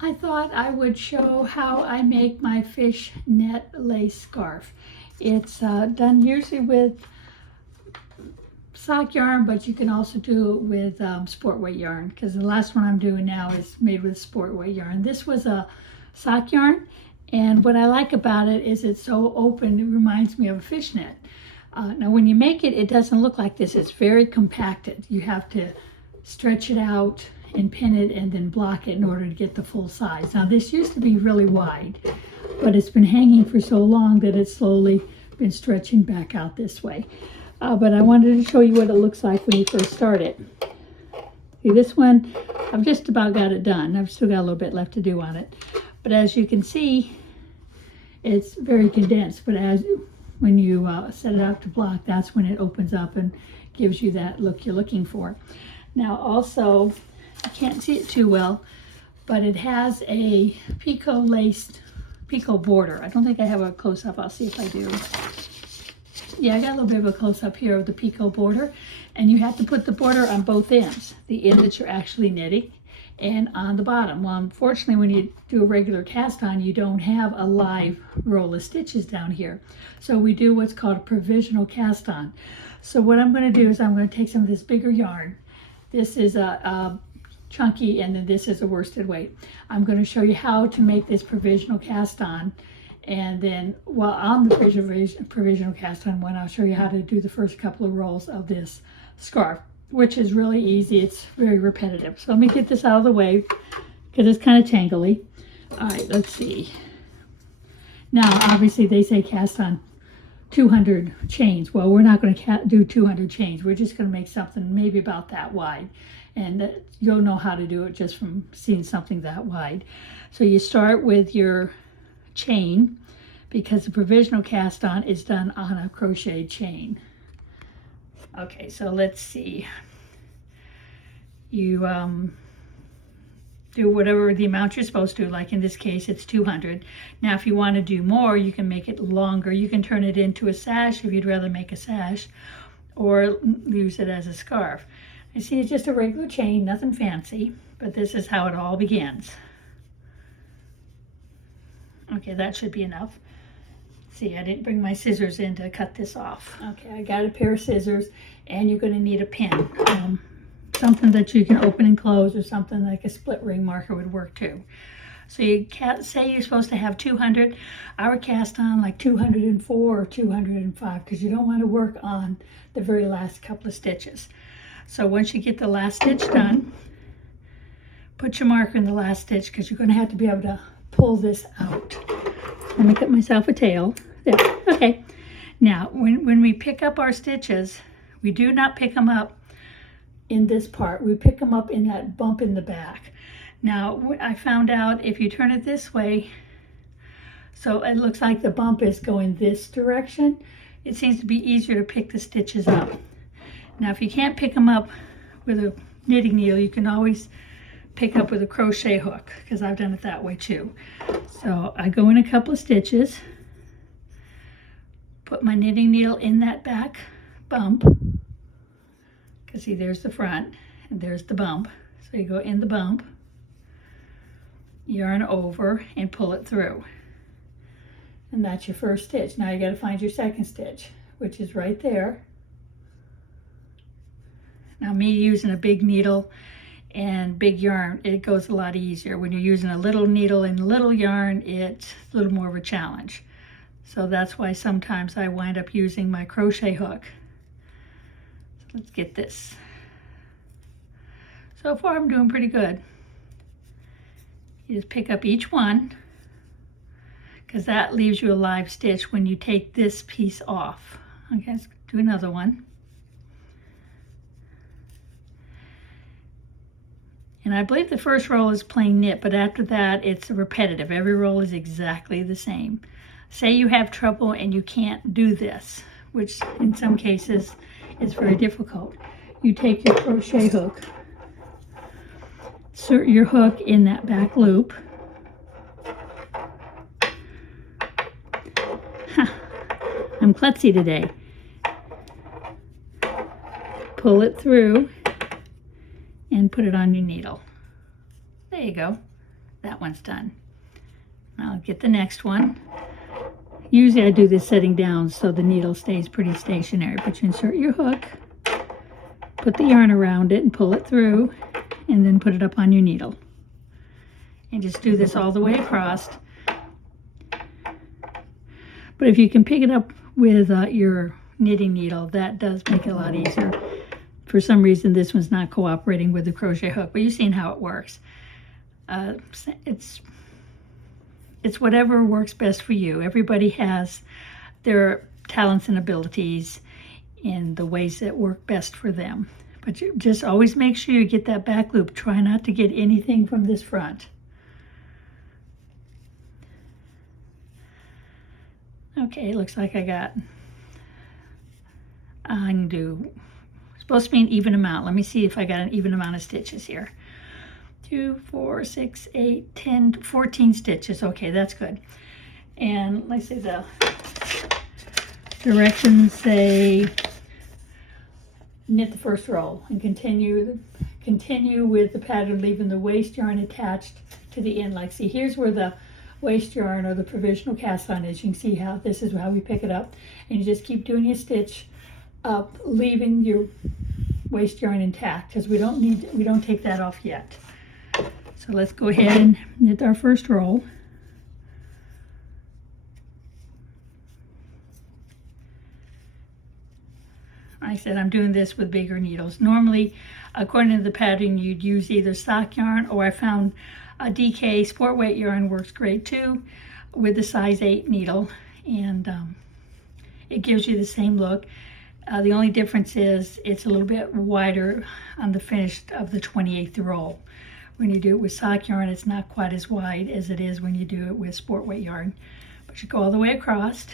I thought I would show how I make my fish net lace scarf. It's done usually with sock yarn, but you can also do it with sport weight yarn, because the last one I'm doing now is made with sport weight yarn. This was a sock yarn, and what I like about it is it's so open. It reminds me of a fishnet. Now when you make it, it doesn't look like this. It's very compacted. You have to stretch it out and pin it and then block it in order to get the full size. Now this used to be really wide, but it's been hanging for so long that it's slowly been stretching back out this way. But I wanted to show you what it looks like when you first start it. See, this one, I've just about got it done. I've still got a little bit left to do on it. But as you can see, it's very condensed. But when you set it out to block, that's when it opens up and gives you that look you're looking for. Now also, I can't see it too well, but it has a picot border. I don't think I have a close-up. I'll see if I do. Yeah, I got a little bit of a close-up here of the picot border, and you have to put the border on both ends, the end that you're actually knitting and on the bottom. Well, unfortunately, when you do a regular cast on, you don't have a live roll of stitches down here. So we do what's called a provisional cast on. So what I'm going to do is I'm going to take some of this bigger yarn. This is a chunky, and then this is a worsted weight. I'm going to show you how to make this provisional cast on. And then while on the provisional cast on one, I'll show you how to do the first couple of rolls of this scarf, which is really easy. It's very repetitive. So let me get this out of the way because it's kind of tangly. All right, let's see. Now, obviously they say cast on 200 chains. Well, we're not going to do 200 chains. We're just going to make something maybe about that wide. And you'll know how to do it just from seeing something that wide. So you start with your chain, because the provisional cast on is done on a crocheted chain. Okay, so let's see. You do whatever the amount you're supposed to. Like in this case, it's 200. Now, if you want to do more, you can make it longer. You can turn it into a sash if you'd rather make a sash, or use it as a scarf. I see it's just a regular chain, nothing fancy, but this is how it all begins. Okay, that should be enough. See, I didn't bring my scissors in to cut this off. Okay, I got a pair of scissors, and you're going to need a pin. Something that you can open and close, or something like a split ring marker would work too. So you can't say you're supposed to have 200. I would cast on like 204 or 205, because you don't want to work on the very last couple of stitches. So once you get the last stitch done, put your marker in the last stitch, because you're going to have to be able to pull this out. Let me cut myself a tail. There. Okay. Now, when we pick up our stitches, we do not pick them up in this part. We pick them up in that bump in the back. Now, I found out if you turn it this way, so it looks like the bump is going this direction, it seems to be easier to pick the stitches up. Now, if you can't pick them up with a knitting needle, you can always pick up with a crochet hook, because I've done it that way too. So I go in a couple of stitches, put my knitting needle in that back bump, because see, there's the front and there's the bump. So you go in the bump, yarn over and pull it through, and that's your first stitch. Now you got to find your second stitch, which is right there. Now, me using a big needle and big yarn, it goes a lot easier. When you're using a little needle and little yarn, it's a little more of a challenge. So that's why sometimes I wind up using my crochet hook. So let's get this. So far I'm doing pretty good. You just pick up each one, because that leaves you a live stitch when you take this piece off. Okay, let's do another one. And I believe the first roll is plain knit, but after that it's repetitive. Every roll is exactly the same. Say you have trouble and you can't do this, which in some cases is very difficult. You take your crochet hook, insert your hook in that back loop. I'm klutzy today. Pull it through and put it on your needle. There you go. That one's done. I'll get the next one. Usually I do this setting down so the needle stays pretty stationary, but you insert your hook, put the yarn around it and pull it through, and then put it up on your needle. And just do this all the way across. But if you can pick it up with your knitting needle, that does make it a lot easier. For some reason, this one's not cooperating with the crochet hook, but you've seen how it works. It's whatever works best for you. Everybody has their talents and abilities in the ways that work best for them. But you just always make sure you get that back loop. Try not to get anything from this front. Okay, looks like I can do, supposed to be an even amount. Let me see if I got an even amount of stitches here. 2, 4, 6, 8, 10, 14 stitches. Okay, that's good. And let's see, the directions say knit the first row and continue with the pattern, leaving the waste yarn attached to the end. Like, see, here's where the waste yarn or the provisional cast on is. You can see how this is how we pick it up, and you just keep doing your stitch up, leaving your waste yarn intact, because we don't take that off yet. So let's go ahead and knit our first row. Like I said, I'm doing this with bigger needles. Normally, according to the pattern, you'd use either sock yarn, or I found a DK sport weight yarn works great too with the size 8 needle, and it gives you the same look. The only difference is it's a little bit wider on the finish of the 28th roll. When you do it with sock yarn, it's not quite as wide as it is when you do it with sport weight yarn. But you go all the way across.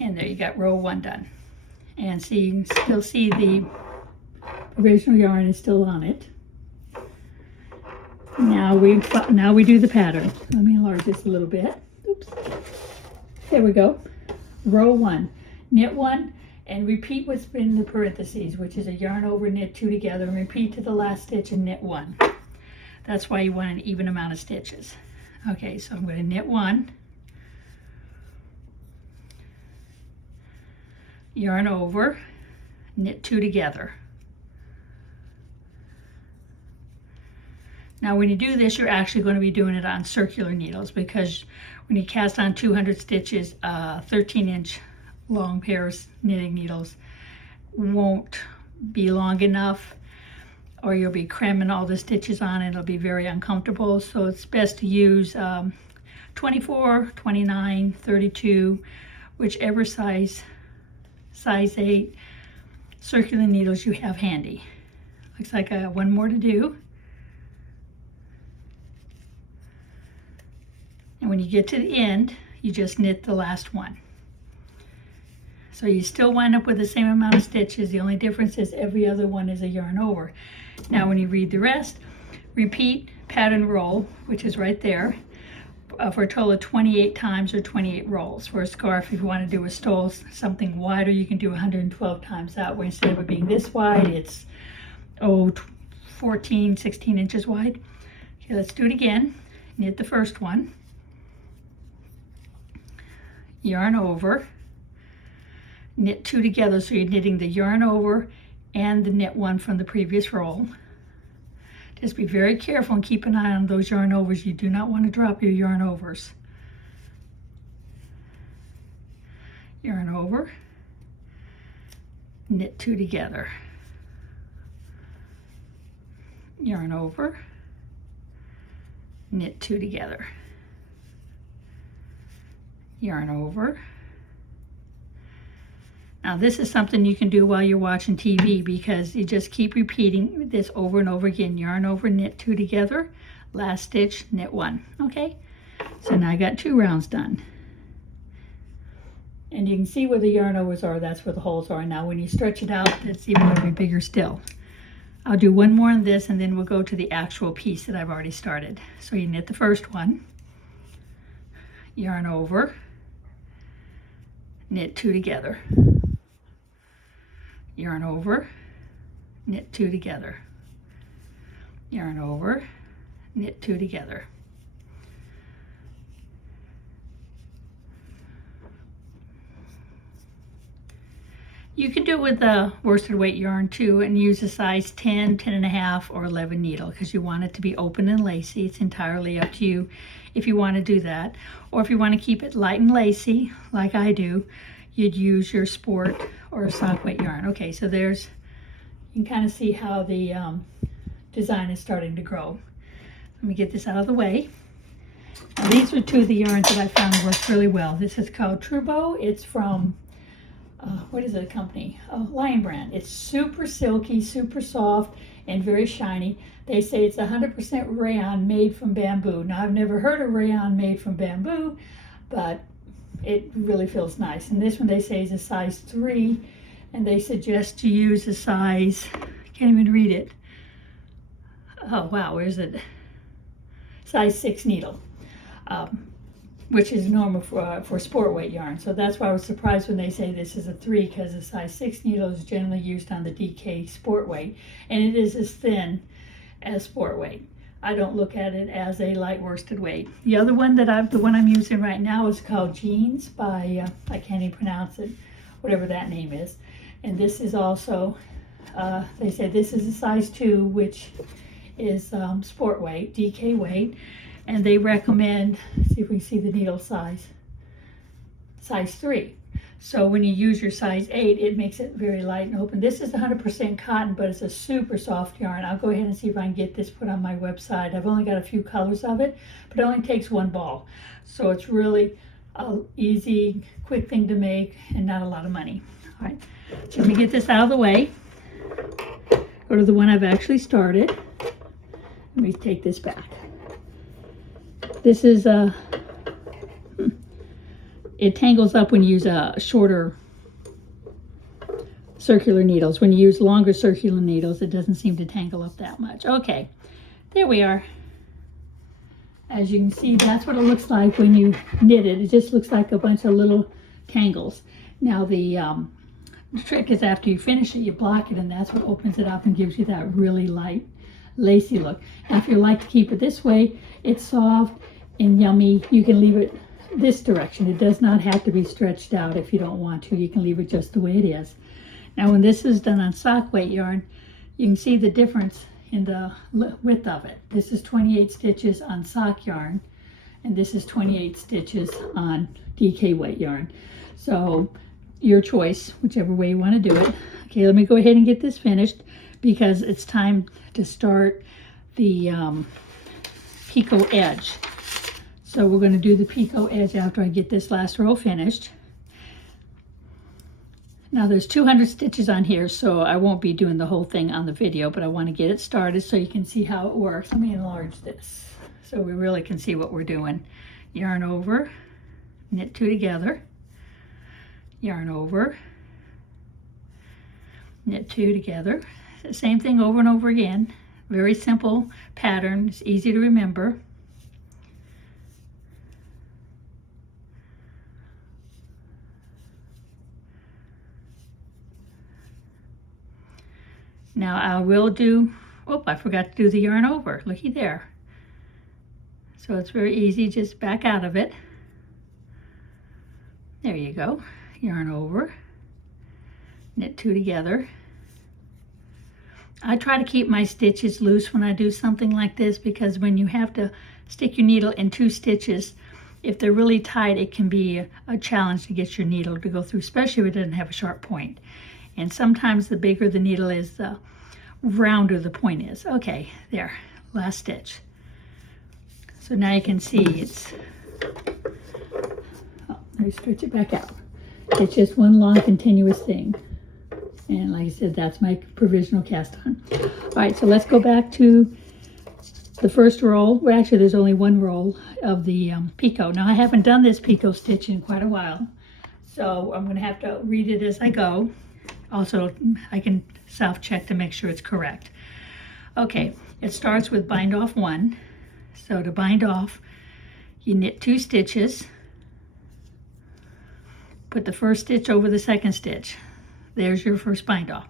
And there you got row 1 done. And see, you can still see the provisional yarn is still on it. Now we do the pattern. Let me enlarge this a little bit. Oops. There we go. Row 1. Knit 1 and repeat what's been in the parentheses, which is a yarn over, knit 2 together, and repeat to the last stitch and knit 1. That's why you want an even amount of stitches. Okay, so I'm going to knit 1, yarn over, knit 2 together. Now when you do this, you're actually going to be doing it on circular needles, because when you cast on 200 stitches, 13-inch long pairs knitting needles won't be long enough, or you'll be cramming all the stitches on and it'll be very uncomfortable. So it's best to use 24, 29, 32, whichever size 8 circular needles you have handy. Looks like I have one more to do. And when you get to the end, you just knit the last one. So you still wind up with the same amount of stitches. The only difference is every other one is a yarn over. Now when you read the rest, repeat pattern roll, which is right there, for a total of 28 times or 28 rolls. For a scarf, if you want to do a stole something wider, you can do 112 times that way. Instead of it being this wide, it's 14, 16 inches wide. Okay, let's do it again. Knit the first one, yarn over, knit 2 together, so you're knitting the yarn over and the knit 1 from the previous roll. Just be very careful and keep an eye on those yarn overs. You do not want to drop your yarn overs. Yarn over, knit 2 together, yarn over, knit 2 together, yarn over. Now this is something you can do while you're watching TV, because you just keep repeating this over and over again. Yarn over, knit 2 together, last stitch, knit 1. Okay, so now I got 2 rounds done. And you can see where the yarn overs are, that's where the holes are. Now when you stretch it out, it's even going to be bigger still. I'll do one more on this and then we'll go to the actual piece that I've already started. So you knit the first one, yarn over, knit 2 together, yarn over, knit 2 together, yarn over, knit 2 together. You can do it with a worsted weight yarn too and use a size 10, 10.5, or 11 needle because you want it to be open and lacy. It's entirely up to you if you want to do that. Or if you want to keep it light and lacy, like I do, you'd use your sport or a sock weight yarn. Okay, so there's, you can kind of see how the design is starting to grow. Let me get this out of the way. Now, these are two of the yarns that I found worked really well. This is called Trubo. It's from what is it, company? Lion Brand. It's super silky, super soft, and very shiny. They say it's 100% rayon made from bamboo. Now, I've never heard of rayon made from bamboo, but it really feels nice. And this one they say is a size 3, and they suggest to use a size, can't even read it. Oh, wow, where's it? Size 6 needle. Which is normal for sport weight yarn. So that's why I was surprised when they say this is a 3, because a size 6 needle is generally used on the DK sport weight, and it is as thin as sport weight. I don't look at it as a light worsted weight. The other one that the one I'm using right now is called Jeans by, I can't even pronounce it, whatever that name is. And this is also, they say this is a size 2, which is sport weight, DK weight. And they recommend, see if we can see the needle size, size 3. So when you use your size 8, it makes it very light and open. This is 100% cotton, but it's a super soft yarn. I'll go ahead and see if I can get this put on my website. I've only got a few colors of it, but it only takes 1 ball. So it's really an easy, quick thing to make and not a lot of money. All right, so let me get this out of the way. Go to the one I've actually started. Let me take this back. This is it tangles up when you use shorter circular needles. When you use longer circular needles, it doesn't seem to tangle up that much. Okay, there we are. As you can see, that's what it looks like when you knit it. It just looks like a bunch of little tangles. Now the trick is after you finish it, you block it, and that's what opens it up and gives you that really light, lacy look. Now if you like to keep it this way, it's soft and yummy. You can leave it this direction. It does not have to be stretched out if you don't want to. You can leave it just the way it is. Now when this is done on sock weight yarn, you can see the difference in the width of it. This is 28 stitches on sock yarn, and this is 28 stitches on DK weight yarn. So your choice, whichever way you want to do it. Okay, let me go ahead and get this finished because it's time to start the picot edge. So we're going to do the picot edge after I get this last row finished. Now there's 200 stitches on here, so I won't be doing the whole thing on the video, but I want to get it started so you can see how it works. Let me enlarge this so we really can see what we're doing. Yarn over, knit 2 together, yarn over, knit 2 together. Same thing over and over again. Very simple pattern. It's easy to remember. Now I will do, oh, I forgot to do the yarn over. Looky there. So it's very easy, just back out of it. There you go. Yarn over, knit 2 together. I try to keep my stitches loose when I do something like this because when you have to stick your needle in 2 stitches, if they're really tight, it can be a challenge to get your needle to go through, especially if it doesn't have a sharp point. And sometimes the bigger the needle is, the rounder the point is. Okay, there, last stitch. So now you can see it's, oh, let me stretch it back out. It's just one long continuous thing. And like I said, that's my provisional cast on. All right, so let's go back to the first roll. Well, actually, there's only 1 roll of the picot. Now, I haven't done this picot stitch in quite a while, so I'm going to have to read it as I go. Also, I can self-check to make sure it's correct. Okay, it starts with bind off 1. So to bind off, you knit 2 stitches, put the first stitch over the second stitch. There's your first bind off.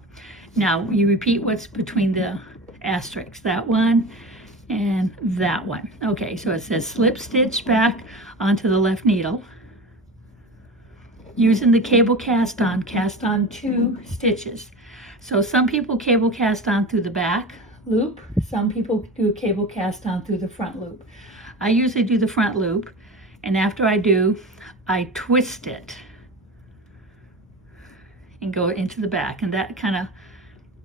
Now you repeat what's between the asterisks, that one and that one. Okay, so it says slip stitch back onto the left needle. Using the cable cast on 2 stitches. So some people cable cast on through the back loop, some people do a cable cast on through the front loop. I usually do the front loop, and after I do, I twist it and go into the back, and that kind of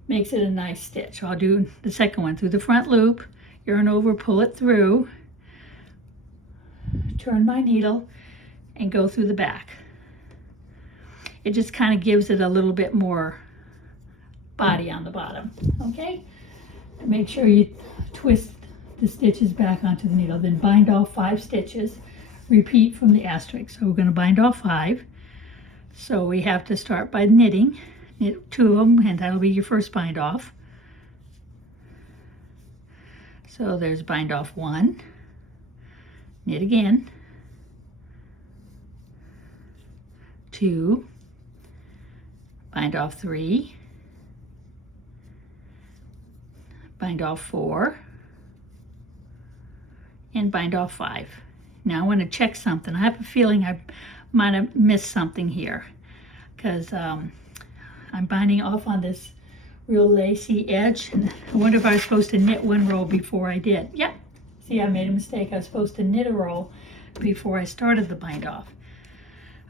makes it a nice stitch. So I'll do the second one through the front loop, yarn over, pull it through, turn my needle, and go through the back. It just kind of gives it a little bit more body on the bottom, okay? And make sure you twist the stitches back onto the needle, then bind off 5 stitches, repeat from the asterisk. So we're going to bind off 5. So we have to start by knitting, knit 2 of them, and that'll be your first bind off. So there's bind off 1, knit again, 2, bind off 3, bind off 4, and bind off 5. Now I want to check something. I have a feeling I might have missed something here because I'm binding off on this real lacy edge, and I wonder if I was supposed to knit 1 row before I did. Yep, see, I made a mistake. I was supposed to knit a row before I started the bind off.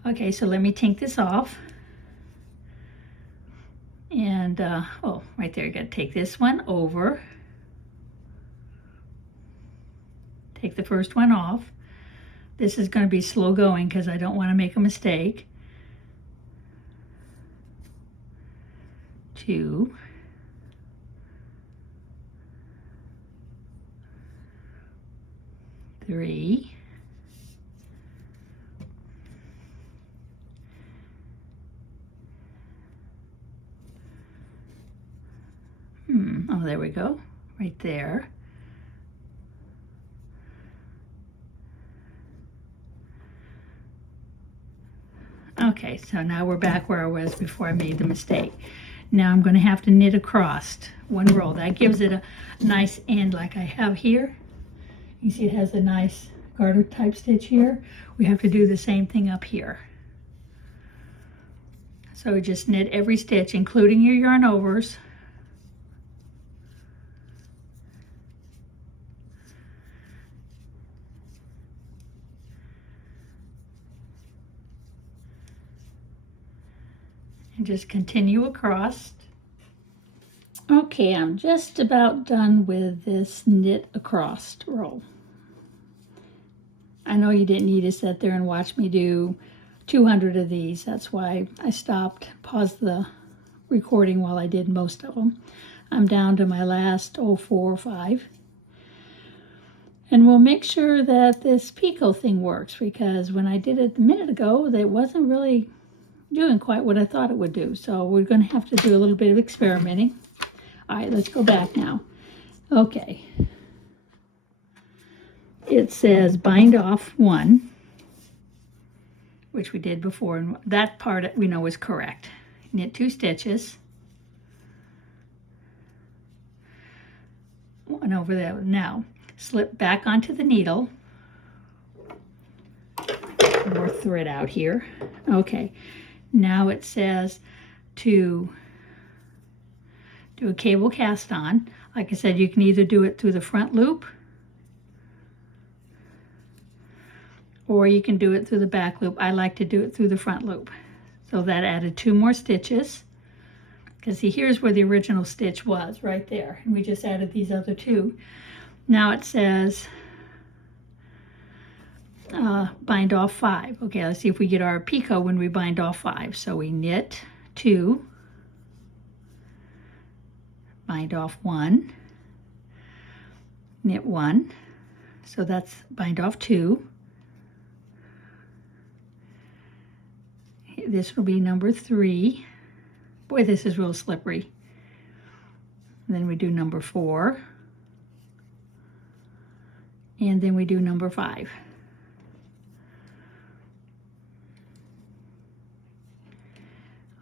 Okay, so let me take this off. And, oh, right there, you got to take this one over. Take the first one off. This is going to be slow going because I don't want to make a mistake. 2. 3. 4. Oh, there we go, right there. Okay, so now we're back where I was before I made the mistake. Now I'm going to have to knit across 1 row. That gives it a nice end like I have here. You see it has a nice garter type stitch here. We have to do the same thing up here. So just knit every stitch, including your yarn overs. And just continue across. Okay, I'm just about done with this knit across row. I know you didn't need to sit there and watch me do 200 of these. That's why I stopped, paused the recording while I did most of them. I'm down to my last 4 or 5. And we'll make sure that this picot thing works, because when I did it a minute ago, it wasn't really doing quite what I thought it would do. So we're going to have to do a little bit of experimenting. All right, let's go back now. Okay. It says bind off 1, which we did before, and that part we know is correct. Knit 2 stitches. 1 over there. Now, slip back onto the needle. More thread out here. Okay. Now it says to do a cable cast on. Like I said, you can either do it through the front loop or you can do it through the back loop. I like to do it through the front loop. So that added 2 more stitches. Because see, here's where the original stitch was, right there. And we just added these other 2. Now it says bind off 5. Okay, let's see if we get our picot when we bind off 5. So we knit 2, bind off 1, knit 1. So that's bind off 2. This will be number 3. Boy, this is real slippery. And then we do number 4. And then we do number 5.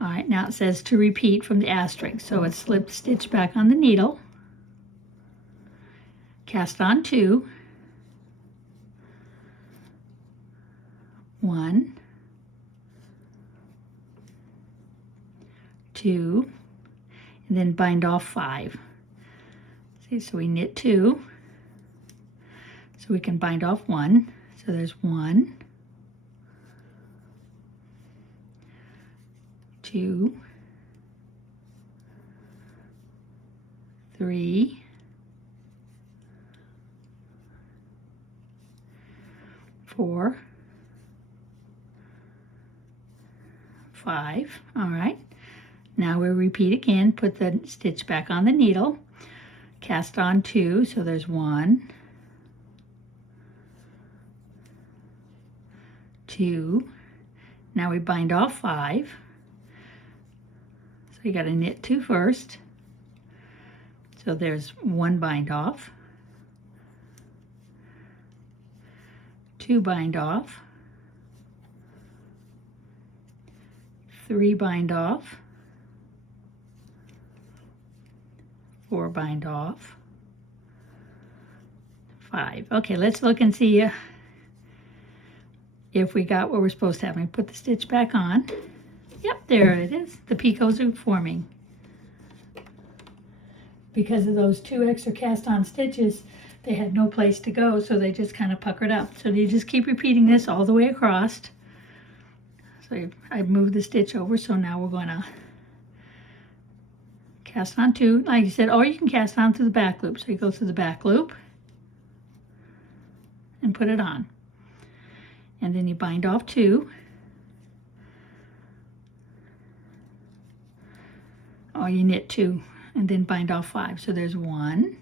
All right, now it says to repeat from the asterisk. So it's slip stitch back on the needle, cast on 2, 1, 2, and then bind off 5. See, so we knit 2, so we can bind off 1. So there's 1, 2, 3, 4, 5. All right. Now we repeat again, put the stitch back on the needle, cast on 2, so there's 1, 2, now we bind off 5, so you got to knit 2 first, so there's 1 bind off, 2 bind off, 3 bind off, 4 bind off, 5. Okay, let's look and see if we got what we're supposed to have. We put the stitch back on. Yep, there it is. The picots are forming. Because of those 2 extra cast on stitches, they had no place to go, so they just kind of puckered up. So you just keep repeating this all the way across. So I moved the stitch over, so now we're going to cast on 2, like you said, or you can cast on through the back loop. So you go through the back loop and put it on. And then you bind off 2. Or you knit 2 and then bind off 5. So there's 1,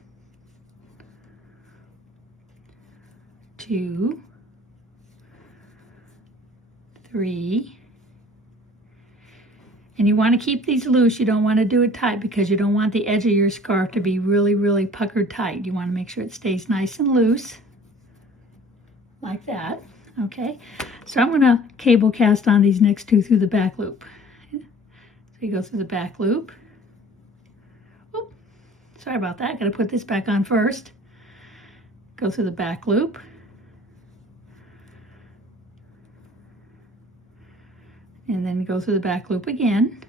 2, 3, and you want to keep these loose. You don't want to do it tight because you don't want the edge of your scarf to be really, really puckered tight. You want to make sure it stays nice and loose, like that. Okay, so I'm going to cable cast on these next 2 through the back loop. So you go through the back loop. Oop, sorry about that. Got to put this back on first. Go through the back loop. And then go through the back loop again.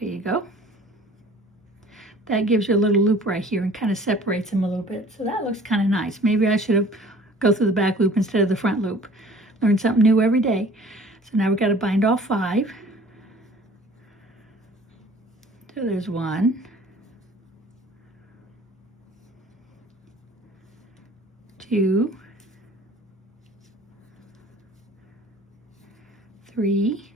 There you go. That gives you a little loop right here and kind of separates them a little bit. So that looks kind of nice. Maybe I should have go through the back loop instead of the front loop. Learn something new every day. So now we've got to bind off 5. So there's 1, 2, 3,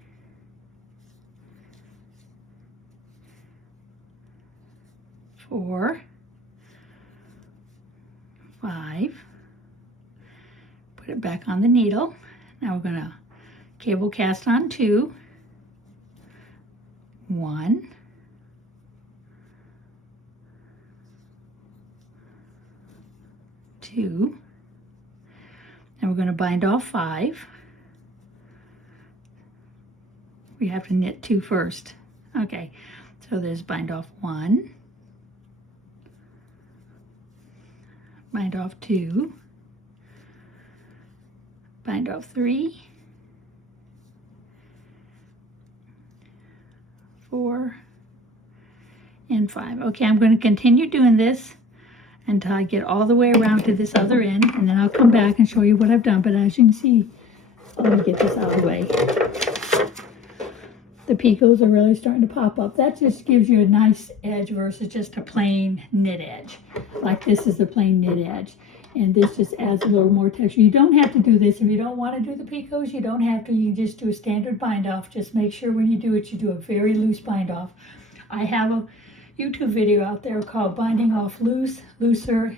4, 5. Put it back on the needle. Now we're going to cable cast on 2, 1, 2, and we're going to bind off 5. We have to knit 2 first. Okay, so there's bind off 1, bind off 2, bind off 3, 4, and 5. Okay, I'm going to continue doing this until I get all the way around to this other end, and then I'll come back and show you what I've done. But as you can see, let me get this out of the way. The picots are really starting to pop up. That just gives you a nice edge versus just a plain knit edge. Like this is a plain knit edge. And this just adds a little more texture. You don't have to do this. If you don't want to do the picots, you don't have to. You just do a standard bind off. Just make sure when you do it, you do a very loose bind off. I have a YouTube video out there called Binding Off Loose, Looser,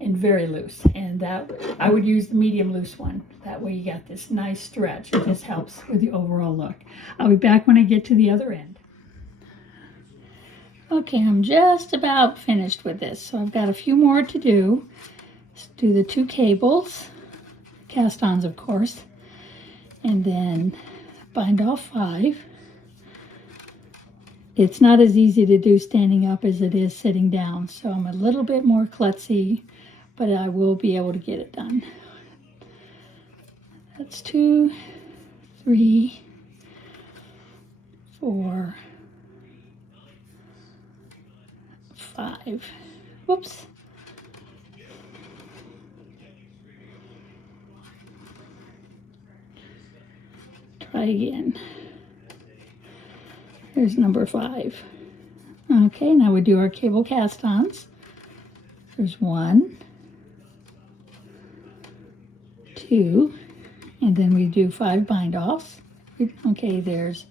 and Very Loose. And that I would use the medium loose one. That way you got this nice stretch. It just helps with the overall look. I'll be back when I get to the other end. Okay, I'm just about finished with this. So I've got a few more to do. Let's do the 2 cables, cast-ons of course. and then bind off 5. It's not as easy to do standing up as it is sitting down, so I'm a little bit more klutzy, but I will be able to get it done. That's 2, 3, 4, 5. Whoops. Try again. Here's number 5. Okay, now we do our cable cast-ons. There's 1, 2, and then we do 5 bind-offs. Okay, there's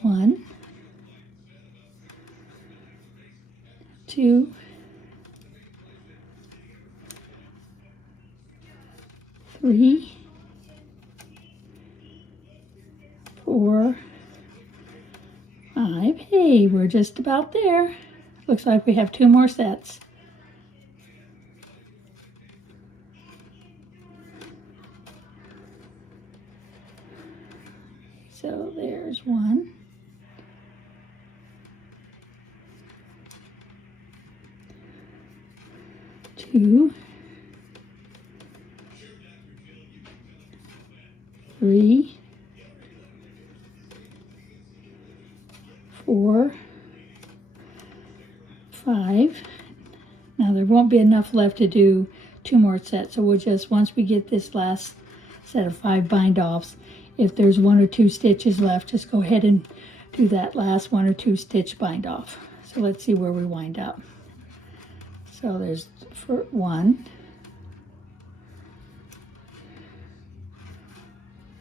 1, 2, 3, 4, 5. Hey, we're just about there. Looks like we have 2 more sets. So there's 1, 2, 3, 4, 5. Now there won't be enough left to do 2 more sets, so we'll just, once we get this last set of 5 bind-offs, if there's 1 or 2 stitches left, just go ahead and do that last 1 or 2 stitch bind-off. So let's see where we wind up. So there's 1,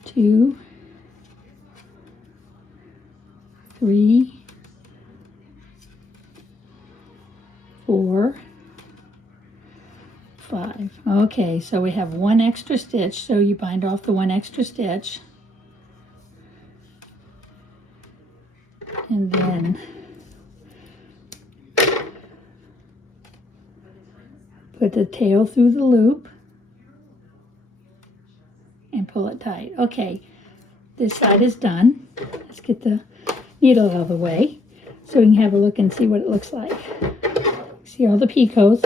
2, 3, 4, 5. Okay, so we have 1 extra stitch, so you bind off the 1 extra stitch. And then put the tail through the loop and pull it tight. Okay, this side is done. Let's get the needle out of the way so we can have a look and see what it looks like. See all the picots,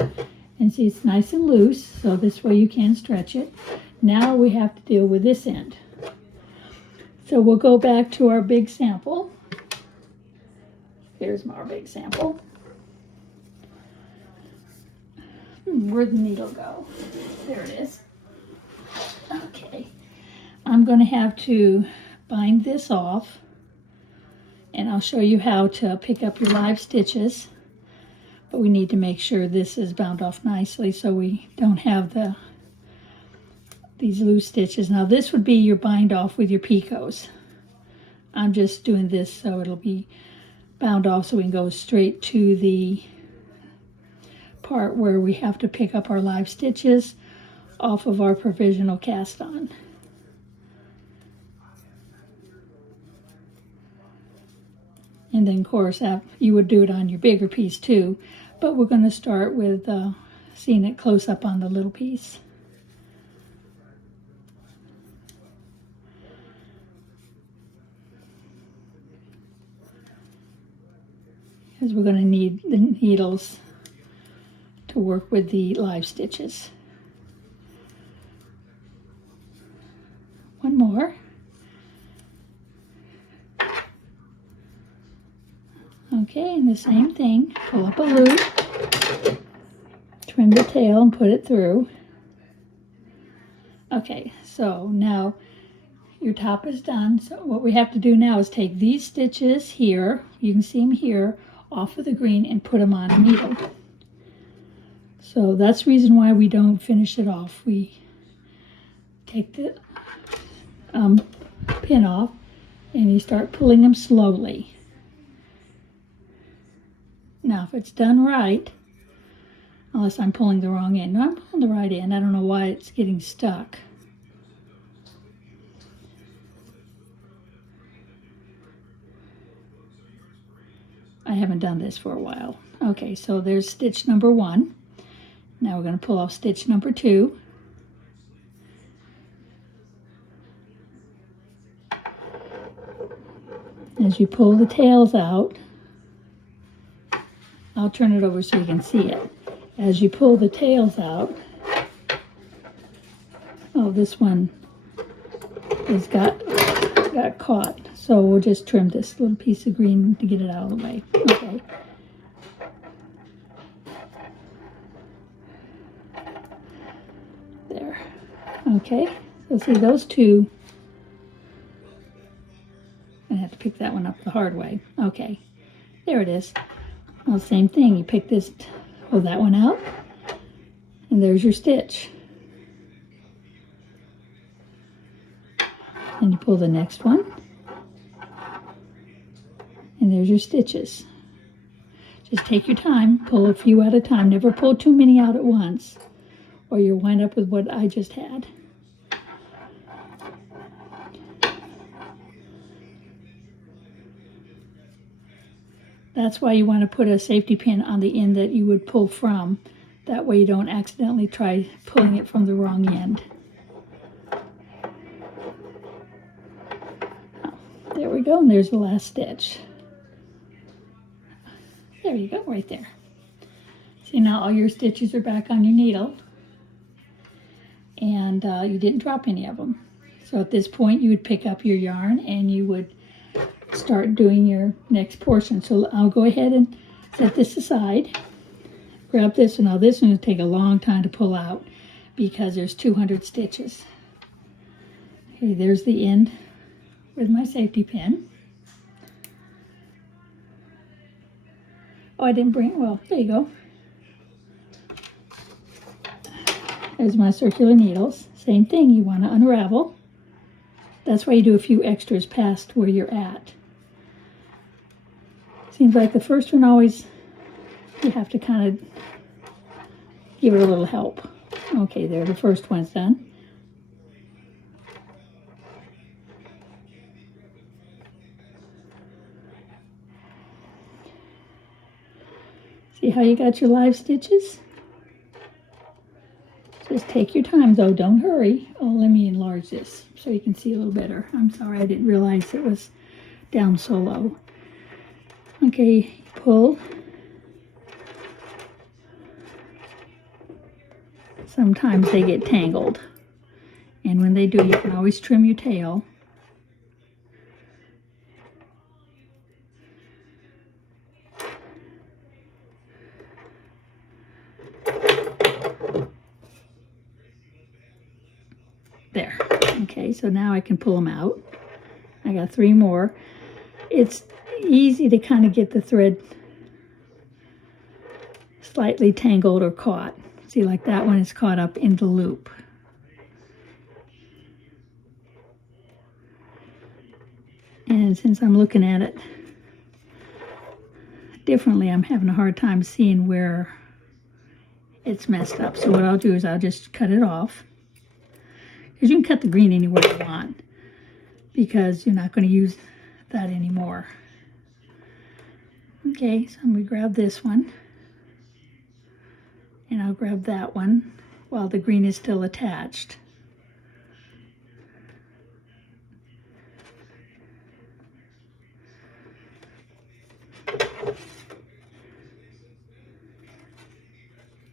and see it's nice and loose, so this way you can stretch it. Now we have to deal with this end. So we'll go back to our big sample. Here's our big sample. Where'd the needle go? There it is. Okay. I'm going to have to bind this off, and I'll show you how to pick up your live stitches. But we need to make sure this is bound off nicely so we don't have these loose stitches. Now this would be your bind off with your picots. I'm just doing this so it'll be bound off so we can go straight to the part where we have to pick up our live stitches off of our provisional cast on. And then of course you would do it on your bigger piece too, but we're going to start with seeing it close up on the little piece. Because we're going to need the needles to work with the live stitches. One more. Okay, and the same thing. Pull up a loop, trim the tail and put it through. Okay, so now your top is done. So what we have to do now is take these stitches here, you can see them here, off of the green and put them on a needle. So that's the reason why we don't finish it off. We take the pin off and you start pulling them slowly. Now if it's done right, unless I'm pulling the wrong end. No, I'm pulling the right end. I don't know why it's getting stuck. I haven't done this for a while. Okay, so there's stitch number 1. Now we're going to pull off stitch number 2. As you pull the tails out, I'll turn it over so you can see it. As you pull the tails out, oh, this one has got caught. So we'll just trim this little piece of green to get it out of the way. Okay. There. Okay. So see those two. I have to pick that one up the hard way. Okay. There it is. Well, same thing. You pick this, pull that one out, and there's your stitch. And you pull the next one, and there's your stitches. Just take your time, pull a few at a time. Never pull too many out at once, or you'll wind up with what I just had. That's why you want to put a safety pin on the end that you would pull from. That way you don't accidentally try pulling it from the wrong end. There we go, and there's the last stitch. There you go, right there. See, now all your stitches are back on your needle, and you didn't drop any of them. So at this point, you would pick up your yarn and you would start doing your next portion. So I'll go ahead and set this aside. Grab this one. Now this one will take a long time to pull out because there's 200 stitches. Okay, there's the end with my safety pin. Oh, I didn't bring, well, there you go. There's my circular needles. Same thing, you want to unravel. That's why you do a few extras past where you're at. Seems like the first one always, you have to kind of give it a little help. Okay, there, the first one's done. See how you got your live stitches? Just take your time though, don't hurry. Oh, let me enlarge this so you can see a little better. I'm sorry, I didn't realize it was down so low. Okay, pull. Sometimes they get tangled. And when they do, you can always trim your tail. There. Okay, so now I can pull them out. I got 3 more. It's easy to kind of get the thread slightly tangled or caught. See, like that one is caught up in the loop. And since I'm looking at it differently, I'm having a hard time seeing where it's messed up. So what I'll do is I'll just cut it off. Because you can cut the green anywhere you want, because you're not going to use that anymore. Okay, so I'm going to grab this one, and I'll grab that one while the green is still attached.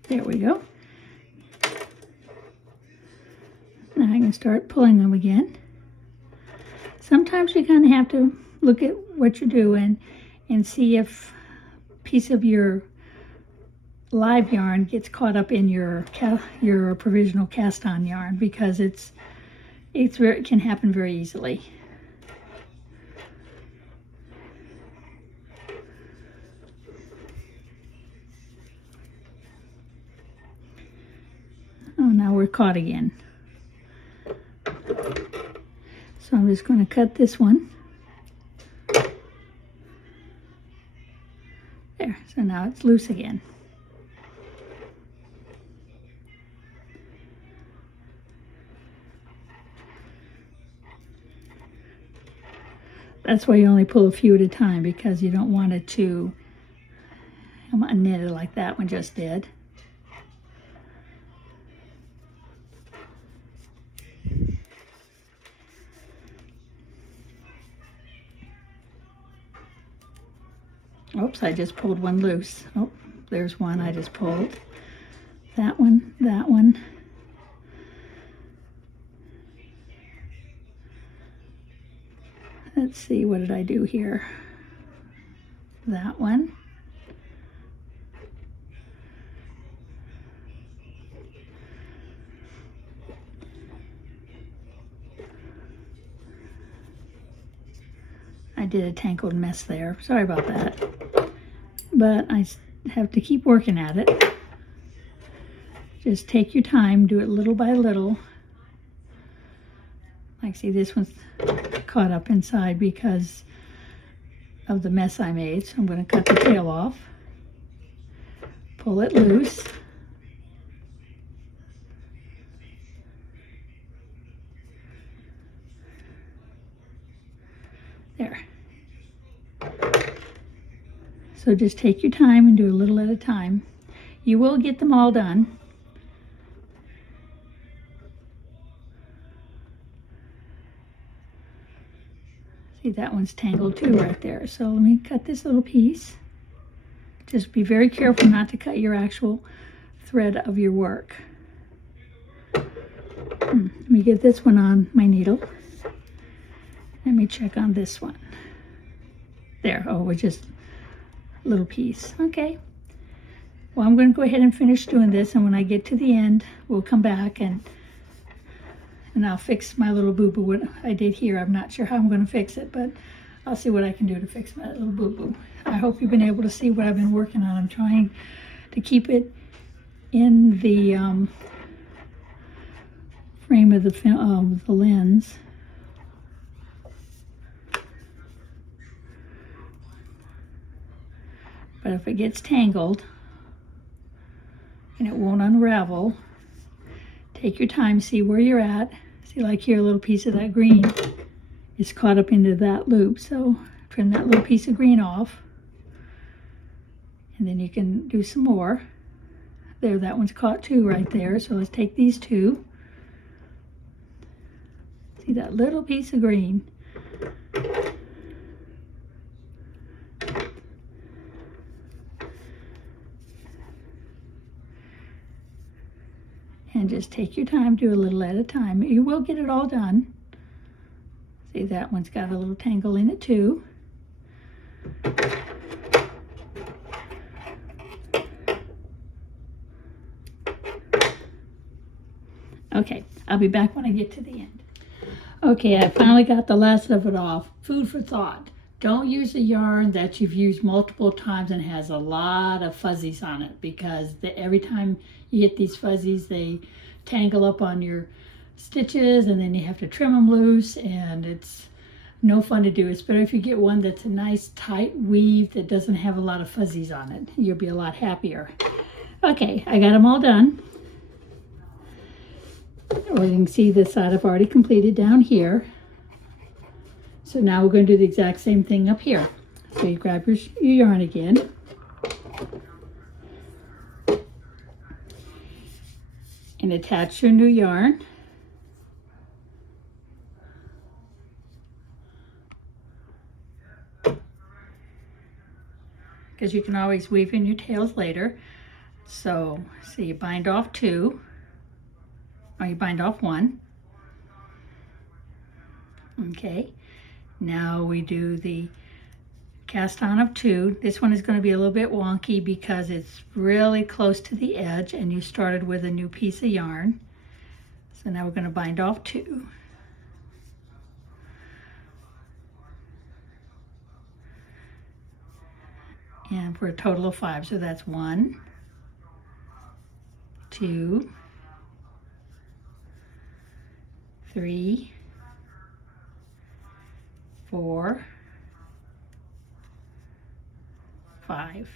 There we go. Now I can start pulling them again. Sometimes you kind of have to look at what you're doing and see if a piece of your live yarn gets caught up in your provisional cast-on yarn, because it can happen very easily. Oh, now we're caught again. So I'm just going to cut this one. There, so now it's loose again. That's why you only pull a few at a time, because you don't want it to knit it like that one just did. Oops, I just pulled one loose. Oh, there's one I just pulled. That one, that one. Let's see, what did I do here? That one. I did a tangled mess there. Sorry about that. But I have to keep working at it. Just take your time, do it little by little. Like, see, this one's caught up inside because of the mess I made. So I'm going to cut the tail off. Pull it loose. There. So just take your time and do a little at a time. You will get them all done. See, that one's tangled too right there. So let me cut this little piece. Just be very careful not to cut your actual thread of your work. Let me get this one on my needle. Let me check on this one. There, oh, we're just a little piece. Okay. Well, I'm going to go ahead and finish doing this, and when I get to the end, we'll come back and I'll fix my little boo-boo. What I did here, I'm not sure how I'm going to fix it, but I'll see what I can do to fix my little boo-boo. I hope you've been able to see what I've been working on. I'm trying to keep it in the frame of the lens. But if it gets tangled and it won't unravel, take your time, see where you're at. See, like here, a little piece of that green is caught up into that loop. So trim that little piece of green off. And then you can do some more. There, that one's caught too right there. So let's take these two. See that little piece of green? And just take your time, do a little at a time. You will get it all done. See, that one's got a little tangle in it too. Okay, I'll be back when I get to the end. Okay, I finally got the last of it off. Food for thought. Don't use a yarn that you've used multiple times and has a lot of fuzzies on it, because every time you get these fuzzies, they tangle up on your stitches and then you have to trim them loose, and it's no fun to do. It's better if you get one that's a nice tight weave that doesn't have a lot of fuzzies on it. You'll be a lot happier. Okay, I got them all done. Well, you can see this side I've already completed down here. So now we're going to do the exact same thing up here. So you grab your yarn again. And attach your new yarn. Because you can always weave in your tails later. So you bind off two. Or you bind off one. Okay. Now we do the cast on of two. This one is going to be a little bit wonky because it's really close to the edge and you started with a new piece of yarn. So now we're going to bind off two. And for a total of 5. So that's 1, 2, 3, 4, 5.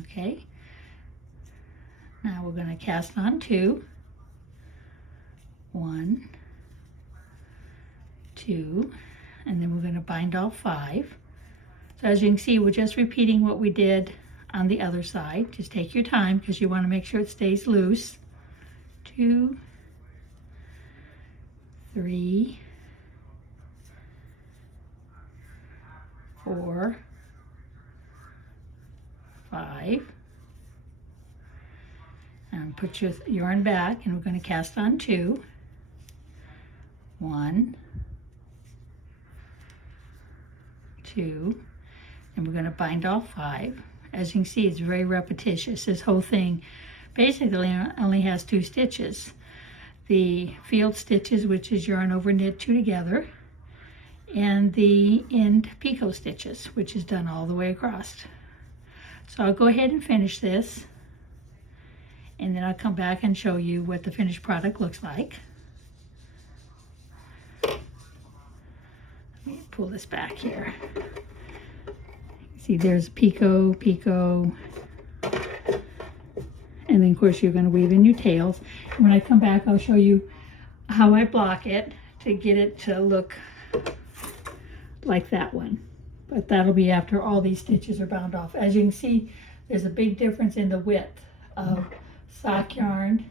Okay. Now we're going to cast on 2. 1, 2, and then we're going to bind off 5. So as you can see, we're just repeating what we did on the other side. Just take your time because you want to make sure it stays loose. 2, 3, 4, 5, and put your yarn back, and we're going to cast on 2, 1, 2, and we're going to bind all 5. As you can see, it's very repetitious. This whole thing basically only has 2 stitches. The field stitches, which is yarn over knit 2 together, and the end picot stitches, which is done all the way across. So I'll go ahead and finish this, and then I'll come back and show you what the finished product looks like. Let me pull this back here. See, there's picot, picot, and then of course you're going to weave in your tails. And when I come back, I'll show you how I block it to get it to look like that one. But that'll be after all these stitches are bound off. As you can see, there's a big difference in the width of sock yarn,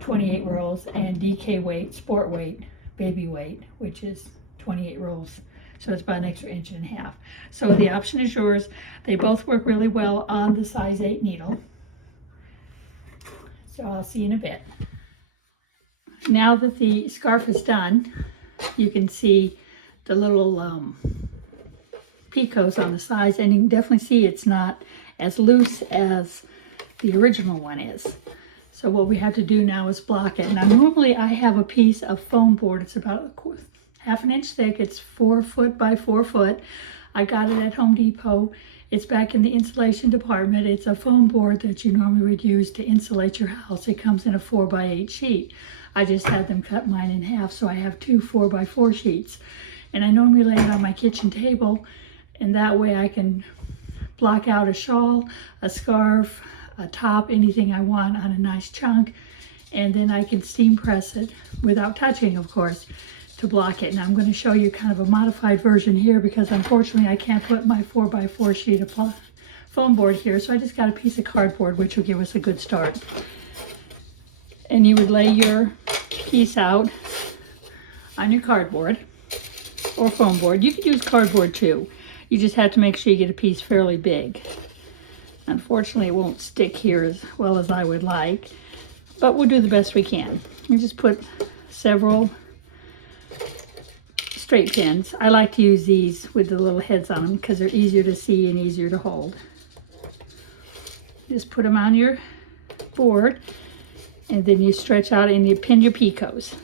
28 rolls, and DK weight, sport weight, baby weight, which is 28 rolls. So it's about an extra 1.5 inches. So the option is yours. They both work really well on the size 8 needle. So I'll see you in a bit. Now that the scarf is done, you can see the little picots on the sides, and you can definitely see it's not as loose as the original one is. So what we have to do now is block it. Now normally I have a piece of foam board. It's about 1/2 inch thick. It's 4 foot by 4 foot. I got it at Home Depot. It's back in the insulation department. It's a foam board that you normally would use to insulate your house. It comes in a 4 by 8 sheet. I just had them cut mine in half, so I have 2 4 by 4 sheets. And I normally lay it on my kitchen table, and that way I can block out a shawl, a scarf, a top, anything I want on a nice chunk, and then I can steam press it without touching, of course, to block it. Now I'm going to show you kind of a modified version here because unfortunately I can't put my 4 by 4 sheet of foam board here, so I just got a piece of cardboard, which will give us a good start. And you would lay your piece out on your cardboard or foam board. You could use cardboard too. You just have to make sure you get a piece fairly big. Unfortunately, it won't stick here as well as I would like, but we'll do the best we can. You just put several straight pins. I like to use these with the little heads on them because they're easier to see and easier to hold. Just put them on your board, and then you stretch out and you pin your picots.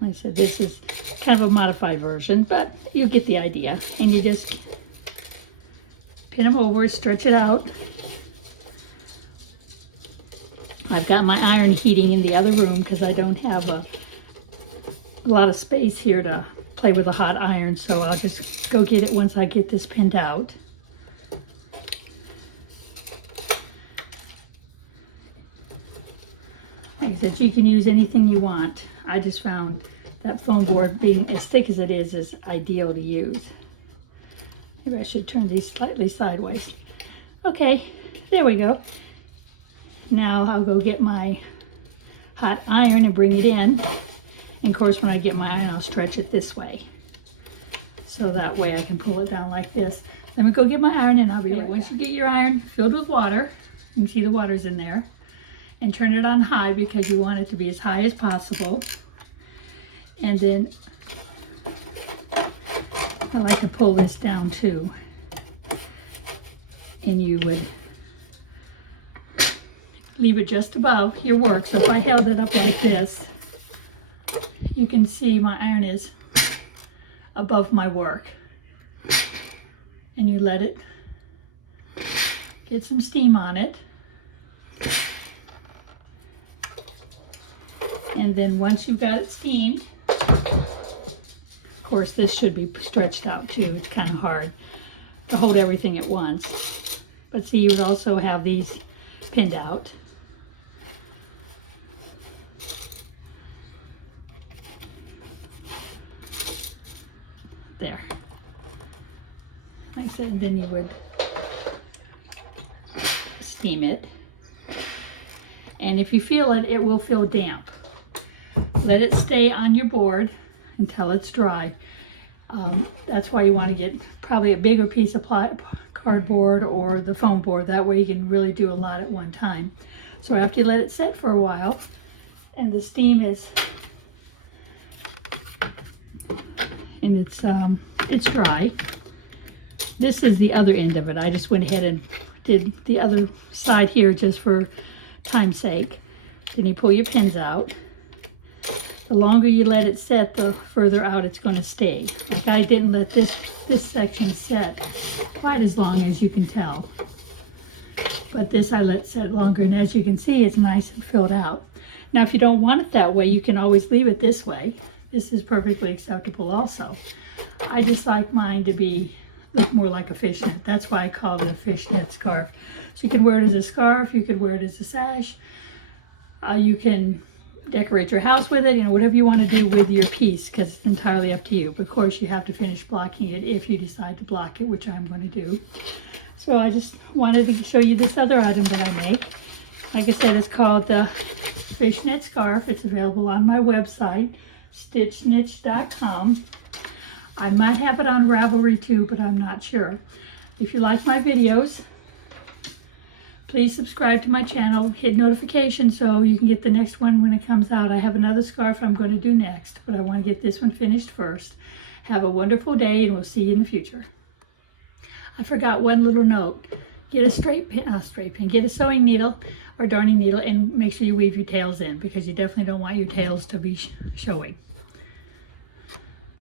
Like I said, this is kind of a modified version, but you get the idea. And you just pin them over, stretch it out. I've got my iron heating in the other room because I don't have a lot of space here to play with a hot iron, so I'll just go get it once I get this pinned out. Like I said, you can use anything you want. I just found that foam board, being as thick as it is ideal to use. Maybe I should turn these slightly sideways. Okay, there we go. Now I'll go get my hot iron and bring it in. And of course, when I get my iron, I'll stretch it this way. So that way I can pull it down like this. Let me go get my iron and I'll be right back. Once you get your iron filled with water, you can see the water's in there, and turn it on high because you want it to be as high as possible. And then I like to pull this down too. And you would leave it just above your work. So if I held it up like this, you can see my iron is above my work. And you let it get some steam on it. And then once you've got it steamed, of course this should be stretched out too. It's kind of hard to hold everything at once. But see, you would also have these pinned out. There. Like I said, then you would steam it. And if you feel it, it will feel damp. Let it stay on your board until it's dry. That's why you want to get probably a bigger piece of cardboard or the foam board. That way you can really do a lot at one time. So after you let it set for a while and the steam is, and it's dry, this is the other end of it. I just went ahead and did the other side here just for time's sake. Then you pull your pins out. The longer you let it set, the further out it's going to stay. Like I didn't let this section set quite as long, as you can tell. But this I let set longer, and as you can see, it's nice and filled out. Now if you don't want it that way, you can always leave it this way. This is perfectly acceptable also. I just like mine to look more like a fishnet. That's why I call it a fishnet scarf. So you can wear it as a scarf, you could wear it as a sash. You can decorate your house with it, whatever you want to do with your piece, because it's entirely up to you. But of course you have to finish blocking it if you decide to block it, which I'm going to do. So I just wanted to show you this other item that I make. Like I said, it's called the fishnet scarf. It's available on my website, stitchniche.com. I might have it on Ravelry too, but I'm not sure. If you like my videos, please subscribe to my channel, hit notifications so you can get the next one when it comes out. I have another scarf I'm going to do next, but I want to get this one finished first. Have a wonderful day, and we'll see you in the future. I forgot one little note. Get a get a sewing needle or darning needle, and make sure you weave your tails in, because you definitely don't want your tails to be showing.